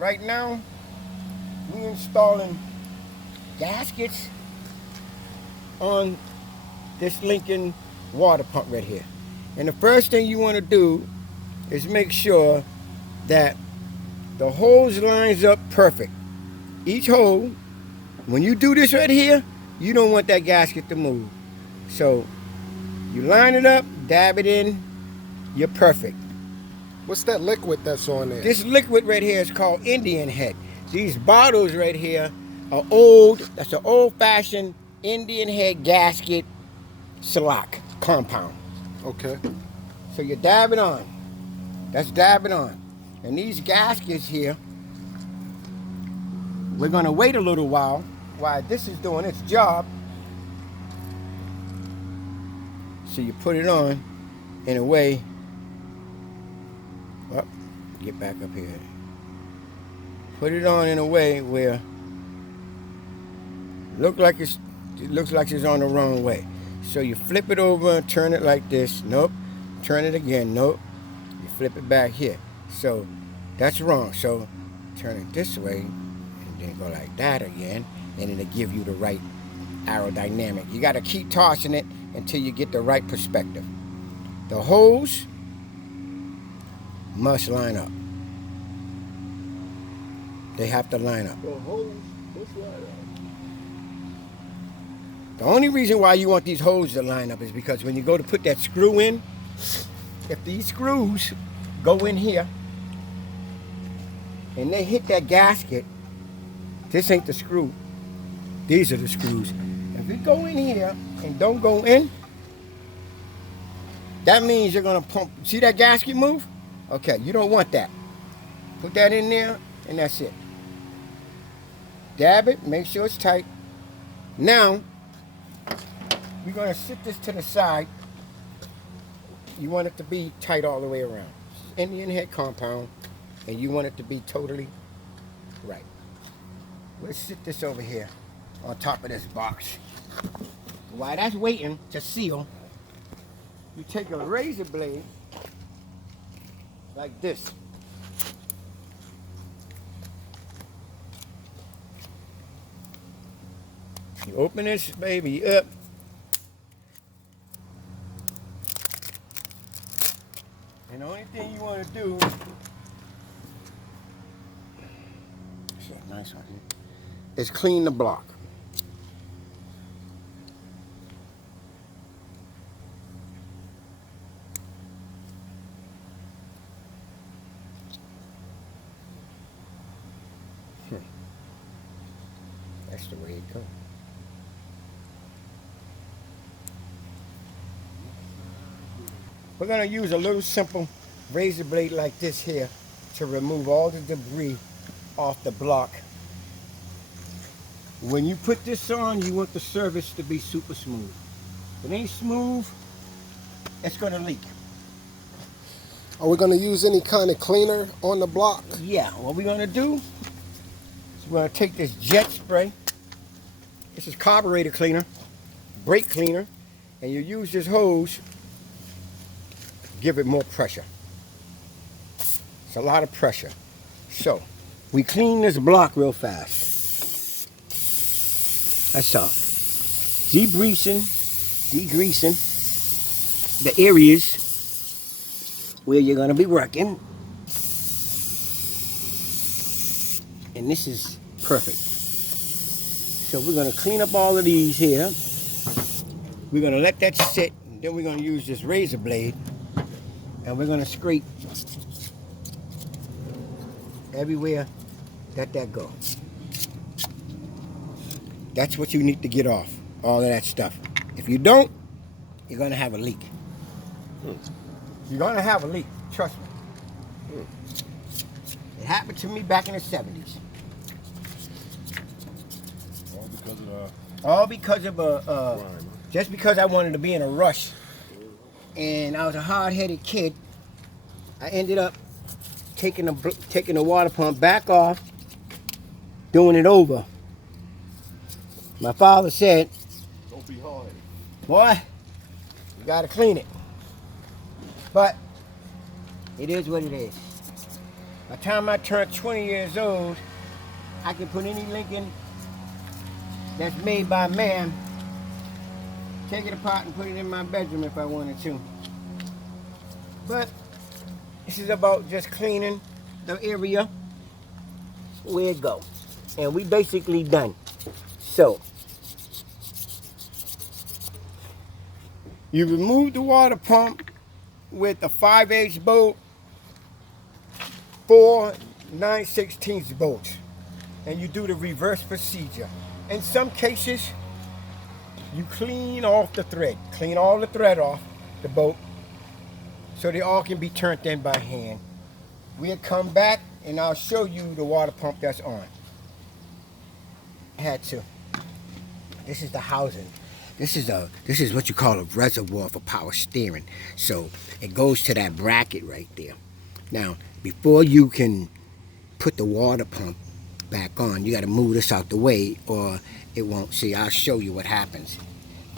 Right now, we're installing gaskets on this Lincoln water pump right here. And the first thing you want to do is make sure that the hose lines up perfect. Each hole, when you do this right here, you don't want that gasket to move. So you line it up, dab it in, you're perfect. What's that liquid that's on there? This liquid right here is called Indian head. These bottles right here are old. That's an old-fashioned Indian head gasket shellac compound. Okay. So you dab it on. That's dab it on. And these gaskets here, we're going to wait a little while this is doing its job. So you put it on in a way. Oh, get back up here. Put it on in a way where it looks like it's on the wrong way. So you flip it over and turn it like this. Nope. Turn it again. Nope. You flip it back here. So that's wrong. So turn it this way and then go like that again, and it'll give you the right aerodynamic. You got to keep tossing it until you get the right perspective. The hose must line up. They have to line up. The hose must line up. The only reason why you want these hoses to line up is because when you go to put that screw in, if these screws go in here and they hit that gasket, this ain't the screw. These are the screws. If you go in here and don't go in, that means you're gonna pump. See that gasket move? Okay, you don't want that. Put that in there and that's it. Dab it, make sure it's tight. Now, we're going to sit this to the side. You want it to be tight all the way around. Indian head compound, and you want it to be totally right. Let's sit this over here on top of this box. While that's waiting to seal, you take a razor blade like this. You open this baby up. And the only thing you want to do, nice one, is clean the block. That's the way it goes. We're going to use a little simple razor blade like this here to remove all the debris off the block. When you put this on, you want the surface to be super smooth. If it ain't smooth, it's going to leak. Are we going to use any kind of cleaner on the block? Yeah, what we're going to do is we're going to take this jet spray. This is carburetor cleaner, brake cleaner, and you use this hose, give it more pressure. It's a lot of pressure. So, we clean this block real fast. That's all. Degreasing the areas where you're going to be working. And this is perfect. So we're going to clean up all of these here. We're going to let that sit. And then we're going to use this razor blade. And we're going to scrape everywhere that goes. That's what you need to get off. All of that stuff. If you don't, you're going to have a leak. You're going to have a leak. Trust me. It happened to me back in the 70s. All because of just because I wanted to be in a rush, and I was a hard-headed kid. I ended up taking the water pump back off, doing it over. My father said, Don't be hard. boy, you gotta clean it. But it is what it is. By the time I turn 20 years old, I can put any Lincoln that's made by man, take it apart and put it in my bedroom if I wanted to. But this is about just cleaning the area where it go. And we basically done. So, you remove the water pump with a 5/8 bolt, 4 9/16 bolts, and you do the reverse procedure. In some cases, you clean off the thread, clean all the thread off the bolt, so they all can be turned in by hand. We'll come back and I'll show you the water pump that's on. Had to. This is the housing. This is what you call a reservoir for power steering. So it goes to that bracket right there. Now, before you can put the water pump back on, you got to move this out the way or it won't. See, I'll show you what happens.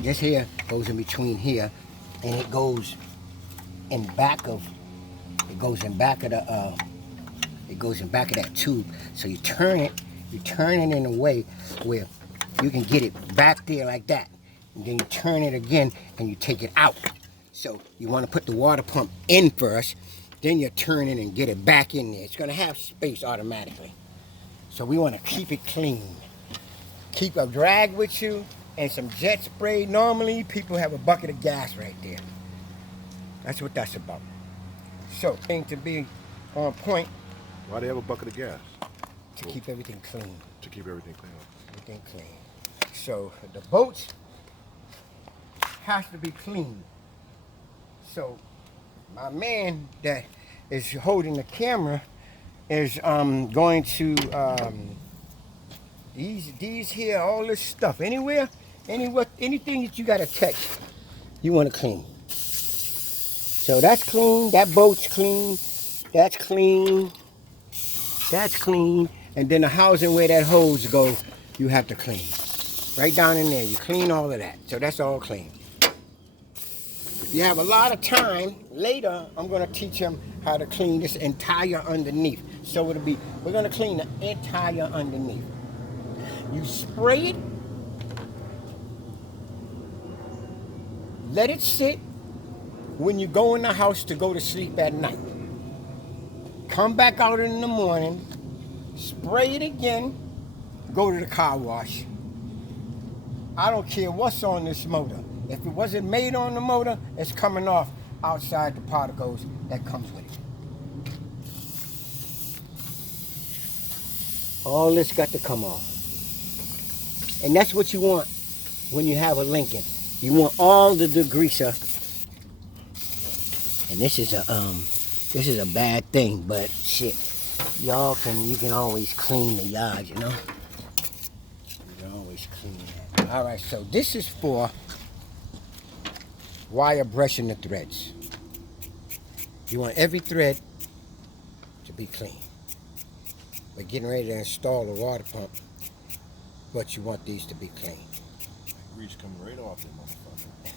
This here goes in between here, and it goes in back of that tube. So you turn it in a way where you can get it back there like that. And then you turn it again and you take it out. So you want to put the water pump in first, then you turn it and get it back in there. It's going to have space automatically. So we want to keep it clean. Keep a drag with you and some jet spray. Normally people have a bucket of gas right there. That's what that's about. So, thing to be on point. Why do they have a bucket of gas? To keep everything clean. To keep everything clean. Everything clean. So the boats has to be clean. So my man that is holding the camera is going to these here, all this stuff. Anything that you gotta touch, you want to clean. So that's clean, that boat's clean, that's clean, that's clean, and then the housing where that hose go, you have to clean. Right down in there, you clean all of that. So that's all clean. If you have a lot of time, later I'm gonna teach them how to clean this entire underneath. So we're gonna clean the entire underneath. You spray it, let it sit when you go in the house to go to sleep at night. Come back out in the morning, spray it again, go to the car wash. I don't care what's on this motor. If it wasn't made on the motor, it's coming off outside the particles that comes with it. All this got to come off. And that's what you want when you have a Lincoln. You want all the degreaser. And this is a bad thing, but shit, you can always clean the yard, you know? You can always clean that. All right, so this is for wire brushing the threads. You want every thread to be clean. We're getting ready to install the water pump, but you want these to be clean. Grease coming right off the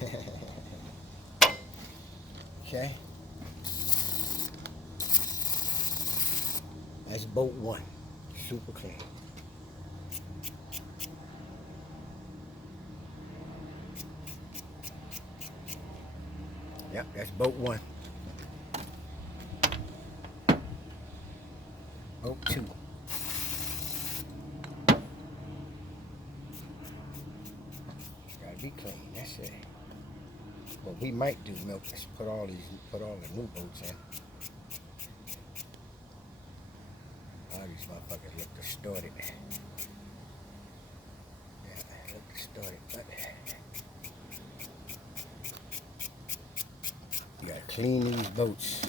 motherfucker. Okay. That's boat 1. Super clean. Yep, that's boat 1. Boat 2. Gotta be clean, that's it. What we might do, Milk, is put all the new boats in. All these motherfuckers look distorted. Yeah, they look distorted, but you gotta clean these boats.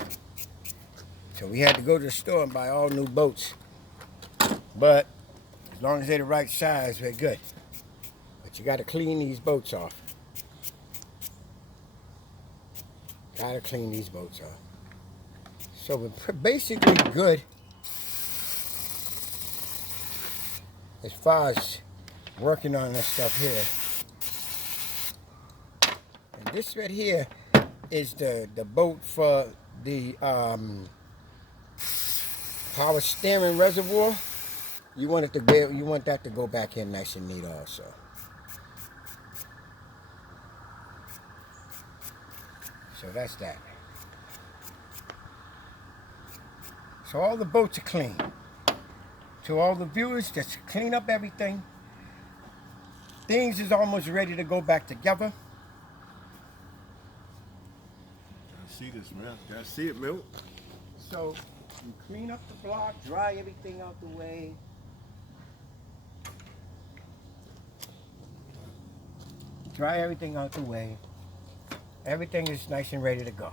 So we had to go to the store and buy all new boats. But as long as they're the right size, we're good. But you gotta clean these boats off. Gotta clean these boats off. So we're basically good as far as working on this stuff here. And this right here is the boat for the power steering reservoir, you want it to be, you want that to go back in nice and neat also. So that's that. So all the boats are clean. To all the viewers, just clean up everything. Things is almost ready to go back together. I see this, man. Gotta see it, Milt. So you clean up the block, dry everything out the way. Dry everything out the way. Everything is nice and ready to go.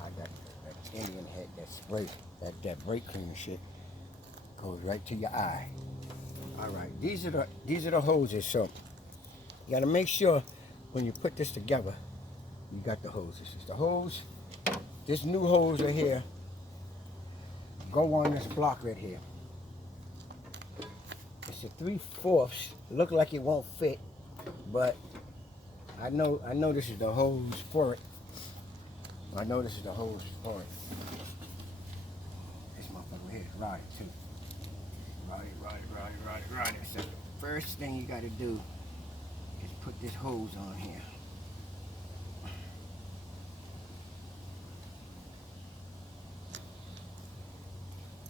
I got that Indian head, that spray, that brake cleaner shit goes right to your eye. All right, these are the hoses. So you got to make sure when you put this together, you got the hoses. It's the hose. This new hose right here go on this block right here. It's a 3/4. Look like it won't fit, but I know this is the hose for it. I know this is the hose for it. This motherfucker here is rotted too. Rotted. So the first thing you gotta do is put this hose on here.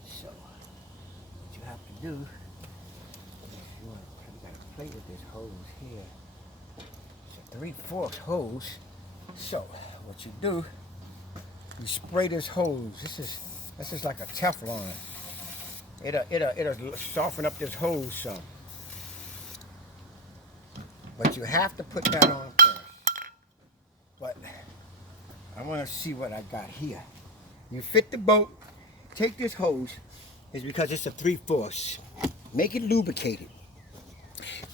So what you have to do is you gotta play with this hose here. It's a 3/4 hose. So what you do, you spray this hose. This is like a Teflon. It'll soften up this hose some. But you have to put that on first. But I want to see what I got here. You fit the boat, take this hose, is because it's a 3/4. Make it lubricated.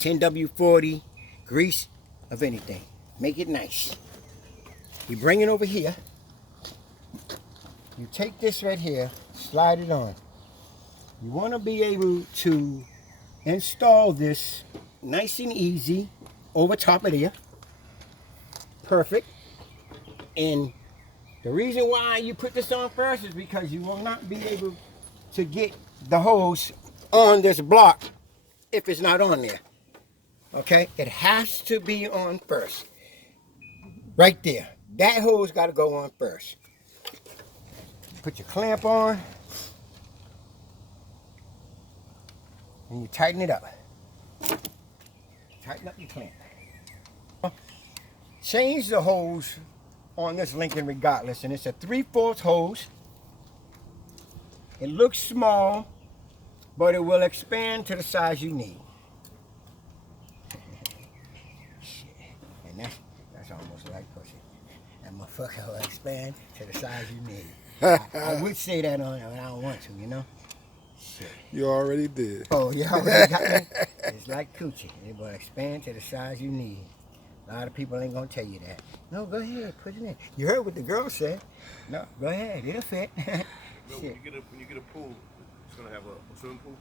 10W40, grease of anything. Make it nice. You bring it over here. You take this right here, slide it on. You want to be able to install this nice and easy over top of there. Perfect. And the reason why you put this on first is because you will not be able to get the hose on this block if it's not on there. Okay? It has to be on first. Right there. That hose got to go on first. Put your clamp on. And you tighten it up. Tighten up your clamp. Change the hose on this Lincoln regardless, and it's a 3/4 hose. It looks small, but it will expand to the size you need. Shit. And that's almost like pushing. That motherfucker will expand to the size you need. I would say that on, but I don't want to, you know? Shit. You already did. Oh, you already got me? It's like coochie. It will expand to the size you need. A lot of people ain't gonna tell you that. No, go ahead, put it in. You heard what the girl said. No, go ahead, it'll fit. When you get a pool, it's gonna have a swimming pool.